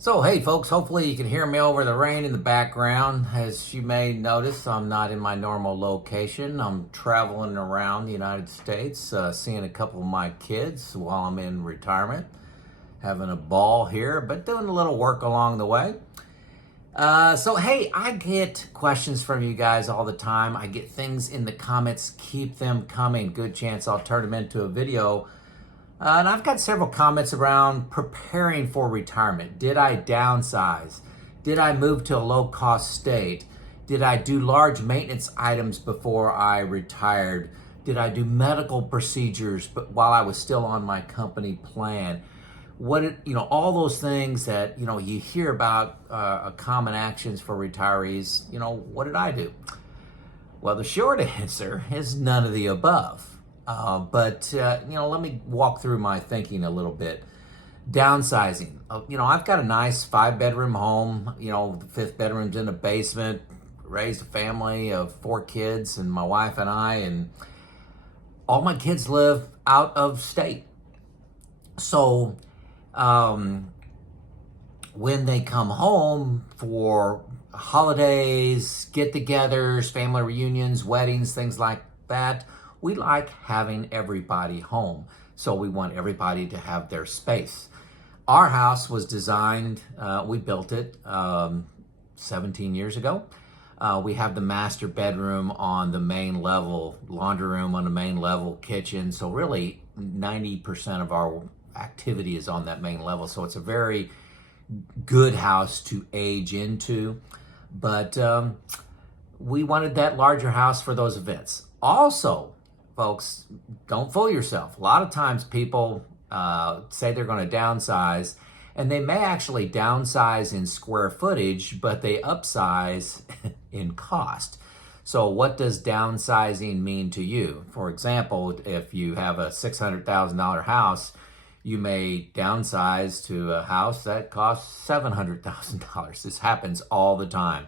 So, hey folks, hopefully you can hear me over the rain in the background. As you may notice, I'm not in my normal location. I'm traveling around the United States, seeing a couple of my kids while I'm in retirement, having a ball here, but doing a little work along the way. Hey, I get questions from you guys all the time. I get things in the comments. Keep them coming. Good chance I'll turn them into a video. And I've got several comments around preparing for retirement. Did I downsize? Did I move to a low-cost state? Did I do large maintenance items before I retired? Did I do medical procedures while I was still on my company plan? All those things that, you hear about common actions for retirees. What did I do? Well, the short answer is none of the above. Let me walk through my thinking a little bit. Downsizing. I've got a nice 5-bedroom home. The 5th bedroom's in the basement. Raised a family of 4 kids and my wife and I, and all my kids live out of state. So, when they come home for holidays, get-togethers, family reunions, weddings, things like that, we like having everybody home. So we want everybody to have their space. Our house was designed, we built it 17 years ago. We have the master bedroom on the main level, laundry room on the main level, kitchen. So really 90% of our activity is on that main level. So it's a very good house to age into. But we wanted that larger house for those events. Also, folks, don't fool yourself. A lot of times people say they're going to downsize, and they may actually downsize in square footage, but they upsize in cost. So what does downsizing mean to you? For example, if you have a $600,000 house, you may downsize to a house that costs $700,000. This happens all the time.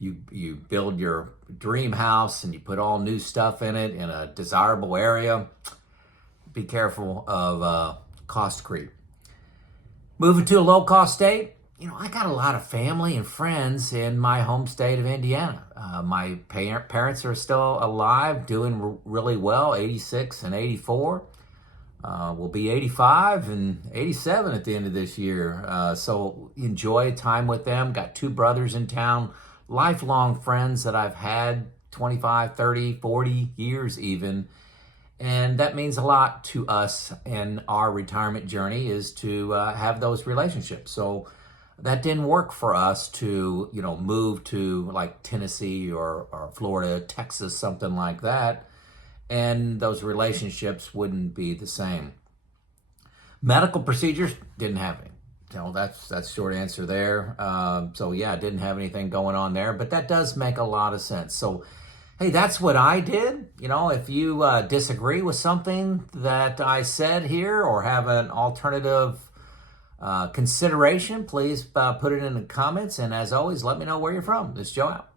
You build your dream house and you put all new stuff in it in a desirable area. Be careful of cost creep. Moving to a low-cost state, I got a lot of family and friends in my home state of Indiana. My parents are still alive, doing really well, 86 and 84. We'll be 85 and 87 at the end of this year. So enjoy time with them. Got 2 brothers in town. Lifelong friends that I've had 25, 30, 40 years even. And that means a lot to us in our retirement journey, is to have those relationships. So that didn't work for us to, move to like Tennessee or Florida, Texas, something like that. And those relationships wouldn't be the same. Medical procedures, didn't have any. That's short answer there. Didn't have anything going on there, but that does make a lot of sense. So, hey, that's what I did. If you disagree with something that I said here or have an alternative consideration, please put it in the comments. And as always, let me know where you're from. This is Joe out.